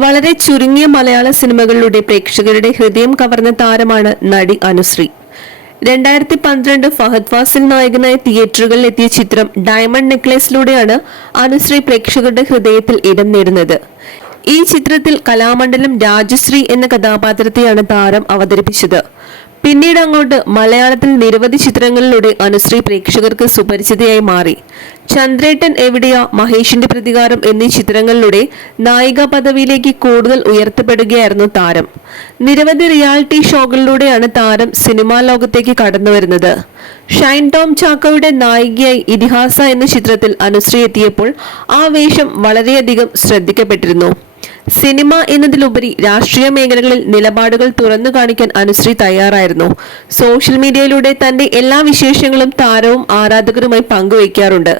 വളരെ ചുരുങ്ങിയ മലയാള സിനിമകളിലൂടെ പ്രേക്ഷകരുടെ ഹൃദയം കവർന്ന താരമാണ് നടി അനുശ്രീ. 2012 ഫഹദ് ഫാസിൽ നായകനായ തിയേറ്ററുകളിൽ എത്തിയ ചിത്രം ഡയമണ്ട് നെക്ലേസിലൂടെയാണ് അനുശ്രീ പ്രേക്ഷകരുടെ ഹൃദയത്തിൽ ഇടം നേടുന്നത്. ഈ ചിത്രത്തിൽ കലാമണ്ഡലം രാജശ്രീ എന്ന കഥാപാത്രത്തെയാണ് താരം അവതരിപ്പിച്ചത്. പിന്നീട് അങ്ങോട്ട് മലയാളത്തിൽ നിരവധി ചിത്രങ്ങളിലൂടെ അനുശ്രീ പ്രേക്ഷകർക്ക് സുപരിചിതയായി മാറി. ചന്ദ്രേട്ടൻ എവിടെയാ, മഹേഷിന്റെ പ്രതികാരം എന്നീ ചിത്രങ്ങളിലൂടെ നായിക പദവിയിലേക്ക് കൂടുതൽ ഉയർത്തപ്പെടുകയായിരുന്നു താരം. നിരവധി റിയാലിറ്റി ഷോകളിലൂടെയാണ് താരം സിനിമാ ലോകത്തേക്ക് കടന്നുവരുന്നത്. ഷൈൻ ടോം ചാക്കോയുടെ നായികയായി ഇതിഹാസ എന്ന ചിത്രത്തിൽ അനുശ്രീ എത്തിയപ്പോൾ ആ വേഷം വളരെയധികം ശ്രദ്ധിക്കപ്പെട്ടിരുന്നു. സിനിമ എന്നതിലുപരി രാഷ്ട്രീയ മേഖലകളിൽ നിലപാടുകൾ തുറന്നു കാണിക്കാൻ അനുശ്രീ തയ്യാറായിരുന്നു. സോഷ്യൽ മീഡിയയിലൂടെ തന്റെ എല്ലാ വിശേഷങ്ങളും താരവും ആരാധകരുമായി പങ്കുവയ്ക്കാറുണ്ട്.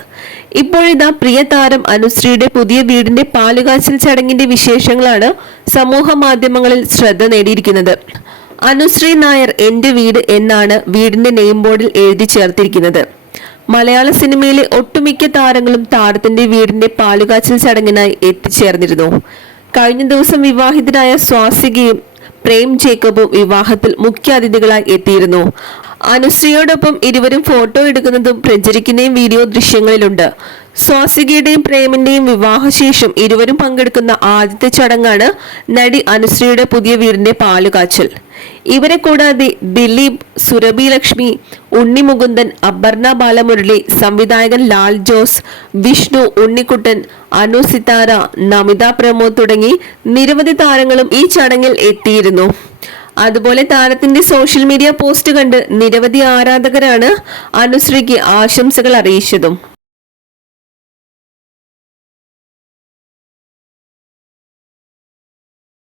ഇപ്പോഴിതാ പ്രിയ താരം അനുശ്രീയുടെ പുതിയ വീടിന്റെ പാലുകാച്ചൽ ചടങ്ങിന്റെ വിശേഷങ്ങളാണ് സമൂഹ മാധ്യമങ്ങളിൽ ശ്രദ്ധ നേടിയിരിക്കുന്നത്. അനുശ്രീ നായർ എന്റെ വീട് എന്നാണ് വീടിന്റെ നെയിം ബോർഡിൽ എഴുതി ചേർത്തിരിക്കുന്നത്. മലയാള സിനിമയിലെ ഒട്ടുമിക്ക താരങ്ങളും താരത്തിന്റെ വീടിന്റെ പാലുകാച്ചൽ ചടങ്ങിനായി എത്തിച്ചേർന്നിരുന്നു. കഴിഞ്ഞ ദിവസം വിവാഹിതരായ സ്വാസികയും പ്രേം ജേക്കബും വിവാഹത്തിൽ മുഖ്യ അതിഥികളായി എത്തിയിരുന്നു. അനുശ്രീയോടൊപ്പം ഇരുവരും ഫോട്ടോ എടുക്കുന്നതും പ്രചരിക്കുന്നതും വീഡിയോ ദൃശ്യങ്ങളിലുണ്ട്. സ്വാസികയുടെയും പ്രേമിന്റെയും വിവാഹശേഷം ഇരുവരും പങ്കെടുക്കുന്ന ആദ്യത്തെ ചടങ്ങാണ് നടി അനുശ്രീയുടെ പുതിയ വീടിന്റെ പാലുകാച്ചൽ. ഇവരെ കൂടാതെ ദിലീപ്, സുരഭി ലക്ഷ്മി, ഉണ്ണി മുകുന്ദൻ, അപർണ ബാലമുരളി, സംവിധായകൻ ലാൽ ജോസ്, വിഷ്ണു, ഉണ്ണിക്കുട്ടൻ, അനു സിതാര, നമിത പ്രമോദ് തുടങ്ങി നിരവധി താരങ്ങളും ഈ ചടങ്ങിൽ എത്തിയിരുന്നു. അതുപോലെ താരത്തിന്റെ സോഷ്യൽ മീഡിയ പോസ്റ്റ് കണ്ട് നിരവധി ആരാധകരാണ് അനുശ്രീക്ക് ആശംസകൾ അറിയിച്ചതും.